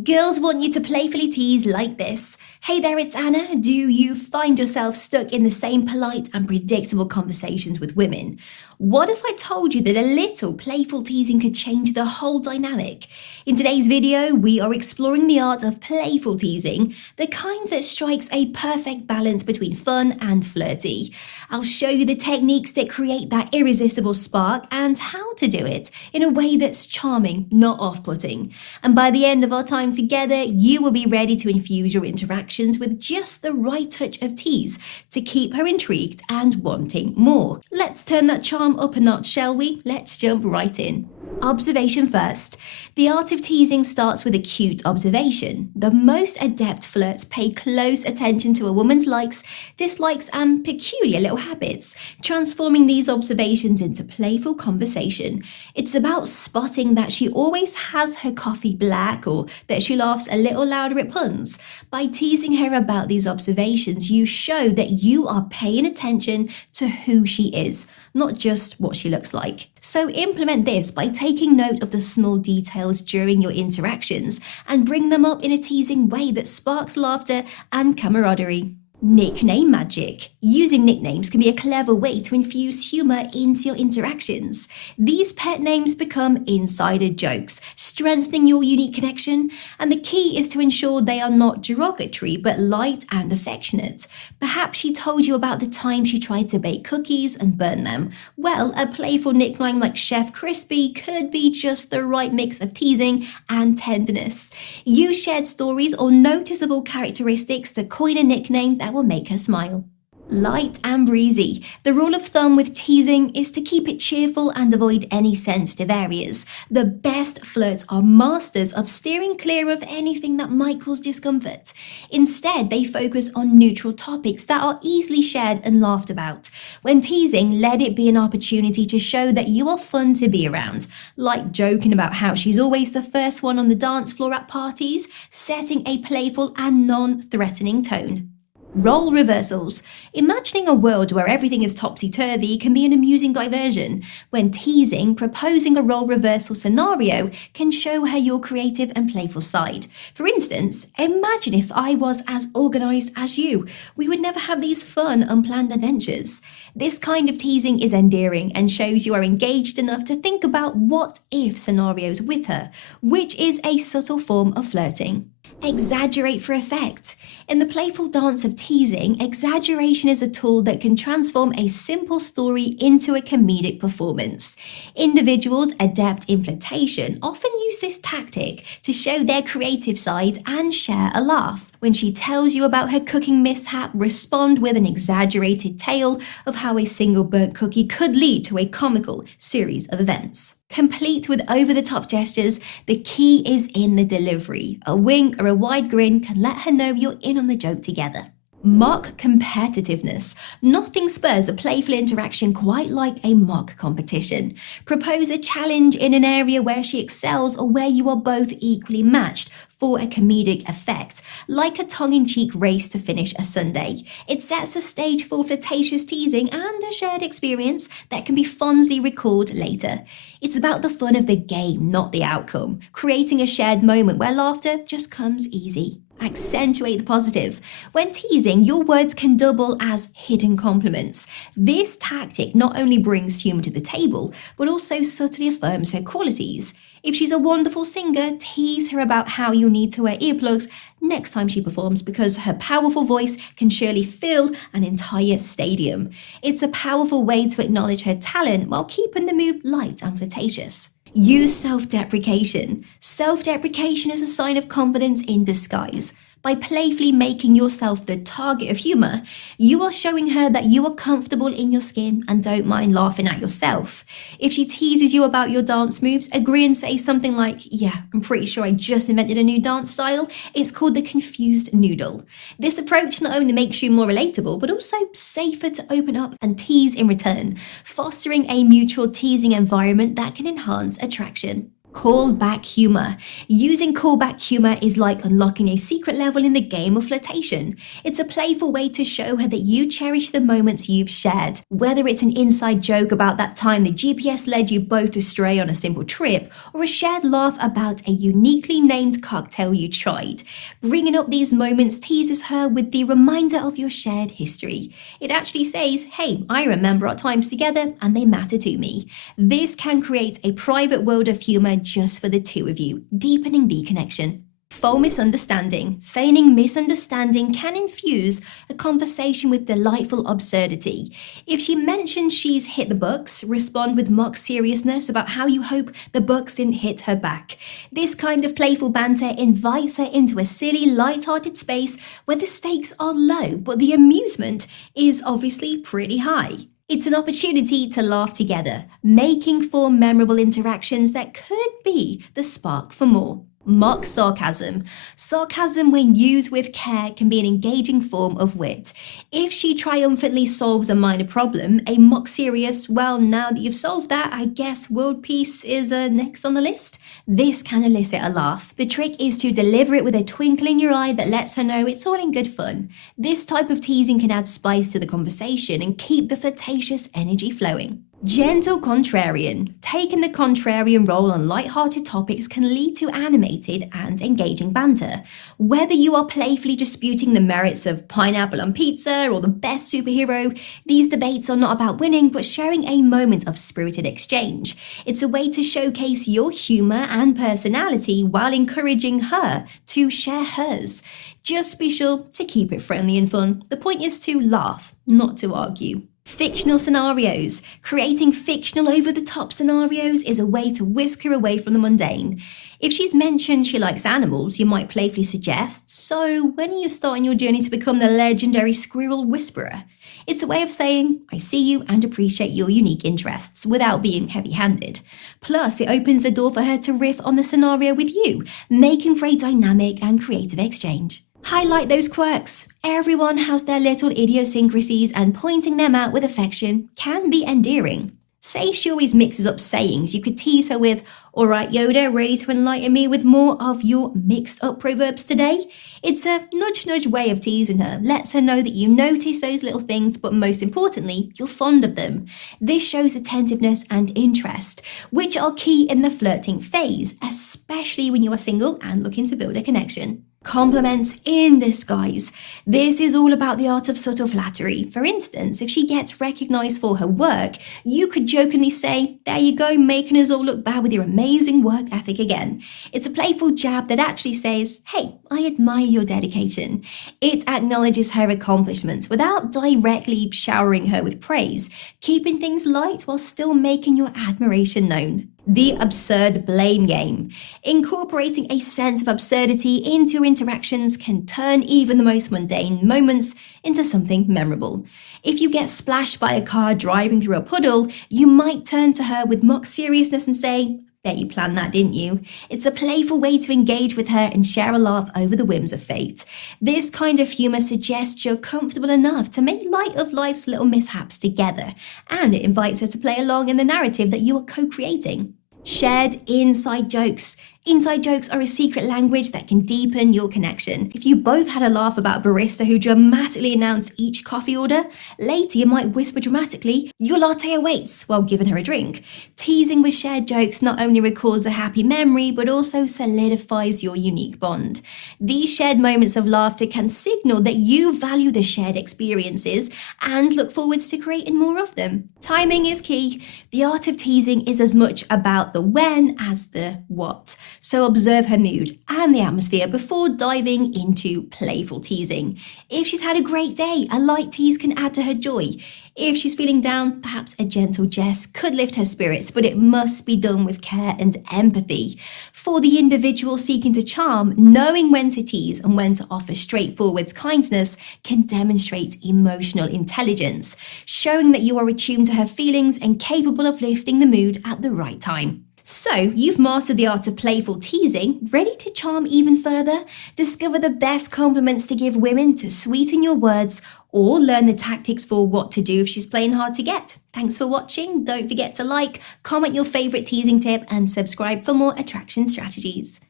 Girls want you to playfully tease like this. Hey there, it's Anna. Do you find yourself stuck in the same polite and predictable conversations with women? What if I told you that a little playful teasing could change the whole dynamic? In today's video, we are exploring the art of playful teasing, the kind that strikes a perfect balance between fun and flirty. I'll show you the techniques that create that irresistible spark and how to do it in a way that's charming, not off-putting. And by the end of our time together, you will be ready to infuse your interactions with just the right touch of tease to keep her intrigued and wanting more. Let's turn that charm up a notch, shall we? Let's jump right in. Observation first. The art of teasing starts with a cute observation. The most adept flirts pay close attention to a woman's likes, dislikes, and peculiar little habits, transforming these observations into playful conversation. It's about spotting that she always has her coffee black or that she laughs a little louder at puns. By teasing her about these observations, you show that you are paying attention to who she is, not just what she looks like. So implement this by taking note of the small details during your interactions and bring them up in a teasing way that sparks laughter and camaraderie. Nickname magic. Using nicknames can be a clever way to infuse humor into your interactions. These pet names become insider jokes, strengthening your unique connection, and the key is to ensure they are not derogatory but light and affectionate. Perhaps she told you about the time she tried to bake cookies and burn them. Well, a playful nickname like Chef Crispy could be just the right mix of teasing and tenderness. Use shared stories or noticeable characteristics to coin a nickname that will make her smile. Light and breezy. The rule of thumb with teasing is to keep it cheerful and avoid any sensitive areas. The best flirts are masters of steering clear of anything that might cause discomfort. Instead, they focus on neutral topics that are easily shared and laughed about. When teasing, let it be an opportunity to show that you are fun to be around, like joking about how she's always the first one on the dance floor at parties, setting a playful and non-threatening tone. Role reversals. Imagining a world where everything is topsy-turvy can be an amusing diversion. When teasing, proposing a role reversal scenario can show her your creative and playful side. For instance, imagine if I was as organised as you. We would never have these fun, unplanned adventures. This kind of teasing is endearing and shows you are engaged enough to think about what-if scenarios with her, which is a subtle form of flirting. Exaggerate for effect. In the playful dance of teasing, exaggeration is a tool that can transform a simple story into a comedic performance. Individuals adept in flirtation often use this tactic to show their creative side and share a laugh. When she tells you about her cooking mishap, respond with an exaggerated tale of how a single burnt cookie could lead to a comical series of events. Complete with over-the-top gestures, the key is in the delivery. A wink or a wide grin can let her know you're in on the joke together. Mock competitiveness. Nothing spurs a playful interaction quite like a mock competition. Propose a challenge in an area where she excels or where you are both equally matched for a comedic effect, like a tongue-in-cheek race to finish a sundae. It sets the stage for flirtatious teasing and a shared experience that can be fondly recalled later. It's about the fun of the game, not the outcome, creating a shared moment where laughter just comes easy. Accentuate the positive. When teasing, your words can double as hidden compliments. This tactic not only brings humour to the table, but also subtly affirms her qualities. If she's a wonderful singer, tease her about how you'll need to wear earplugs next time she performs because her powerful voice can surely fill an entire stadium. It's a powerful way to acknowledge her talent while keeping the mood light and flirtatious. Use self-deprecation. Self-deprecation is a sign of confidence in disguise. By playfully making yourself the target of humour, you are showing her that you are comfortable in your skin and don't mind laughing at yourself. If she teases you about your dance moves, agree and say something like, "Yeah, I'm pretty sure I just invented a new dance style. It's called the confused noodle." This approach not only makes you more relatable, but also safer to open up and tease in return, fostering a mutual teasing environment that can enhance attraction. Callback humor. Using callback humor is like unlocking a secret level in the game of flirtation. It's a playful way to show her that you cherish the moments you've shared. Whether it's an inside joke about that time the GPS led you both astray on a simple trip, or a shared laugh about a uniquely named cocktail you tried. Bringing up these moments teases her with the reminder of your shared history. It actually says, hey, I remember our times together and they matter to me. This can create a private world of humor just for the two of you, deepening the connection. Faux misunderstanding. Feigning misunderstanding can infuse a conversation with delightful absurdity. If she mentions she's hit the books, respond with mock seriousness about how you hope the books didn't hit her back. This kind of playful banter invites her into a silly, light-hearted space where the stakes are low, but the amusement is obviously pretty high. It's an opportunity to laugh together, making for memorable interactions that could be the spark for more. Mock sarcasm. Sarcasm, when used with care, can be an engaging form of wit. If she triumphantly solves a minor problem, a mock serious, well, now that you've solved that, I guess world peace is next on the list. This can elicit a laugh. The trick is to deliver it with a twinkle in your eye that lets her know it's all in good fun. This type of teasing can add spice to the conversation and keep the flirtatious energy flowing. Gentle contrarian. Taking the contrarian role on light-hearted topics can lead to animated and engaging banter. Whether you are playfully disputing the merits of pineapple on pizza or the best superhero, these debates are not about winning but sharing a moment of spirited exchange. It's a way to showcase your humor and personality while encouraging her to share hers. Just be sure to keep it friendly and fun. The point is to laugh, not to argue. Fictional scenarios. Creating fictional over-the-top scenarios is a way to whisk her away from the mundane. If she's mentioned she likes animals, you might playfully suggest, so when are you starting your journey to become the legendary squirrel whisperer? It's a way of saying, I see you and appreciate your unique interests, without being heavy-handed. Plus, it opens the door for her to riff on the scenario with you, making for a dynamic and creative exchange. Highlight those quirks. Everyone has their little idiosyncrasies, and pointing them out with affection can be endearing. Say she always mixes up sayings, you could tease her with, alright Yoda, ready to enlighten me with more of your mixed up proverbs today? It's a nudge way of teasing her, lets her know that you notice those little things, but most importantly, you're fond of them. This shows attentiveness and interest, which are key in the flirting phase, especially when you are single and looking to build a connection. Compliments in disguise. This is all about the art of subtle flattery. For instance, if she gets recognised for her work, you could jokingly say, there you go, making us all look bad with your amazing work ethic again. It's a playful jab that actually says, hey, I admire your dedication. It acknowledges her accomplishments without directly showering her with praise, keeping things light while still making your admiration known. The absurd blame game. Incorporating a sense of absurdity into interactions can turn even the most mundane moments into something memorable. If you get splashed by a car driving through a puddle, you might turn to her with mock seriousness and say, bet you planned that, didn't you? It's a playful way to engage with her and share a laugh over the whims of fate. This kind of humour suggests you're comfortable enough to make light of life's little mishaps together, and it invites her to play along in the narrative that you are co-creating. Shared inside jokes. Inside jokes are a secret language that can deepen your connection. If you both had a laugh about a barista who dramatically announced each coffee order, later you might whisper dramatically, your latte awaits, while giving her a drink. Teasing with shared jokes not only records a happy memory, but also solidifies your unique bond. These shared moments of laughter can signal that you value the shared experiences and look forward to creating more of them. Timing is key. The art of teasing is as much about the when as the what. So observe her mood and the atmosphere before diving into playful teasing. If she's had a great day, a light tease can add to her joy. If she's feeling down, perhaps a gentle jest could lift her spirits, but it must be done with care and empathy. For the individual seeking to charm, knowing when to tease and when to offer straightforward kindness can demonstrate emotional intelligence, showing that you are attuned to her feelings and capable of lifting the mood at the right time. So, you've mastered the art of playful teasing, ready to charm even further? Discover the best compliments to give women to sweeten your words, or learn the tactics for what to do if she's playing hard to get. Thanks for watching. Don't forget to like, comment your favourite teasing tip, and subscribe for more attraction strategies.